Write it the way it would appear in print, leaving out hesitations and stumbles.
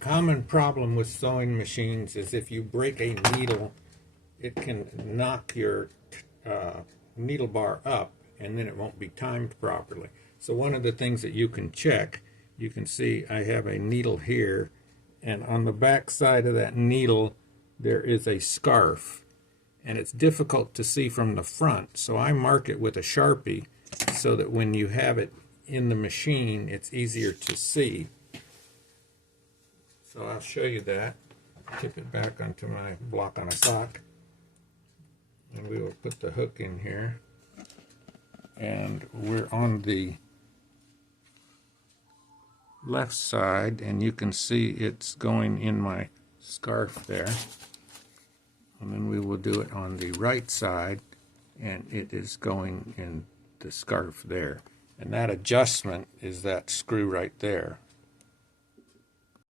common problem with sewing machines is if you break a needle, it can knock your needle bar up and then it won't be timed properly. So one of the things that you can check, you can see I have a needle here, and on the back side of that needle there is a scarf, and it's difficult to see from the front, so I mark it with a Sharpie so that when you have it in the machine it's easier to see. So I'll show you that. Tip it back onto my block on a sock, and we will put the hook in here, and we're on the left side, and you can see it's going in my scarf there, and then we will do it on the right side, and it is going in the scarf there, and that adjustment is that screw right there.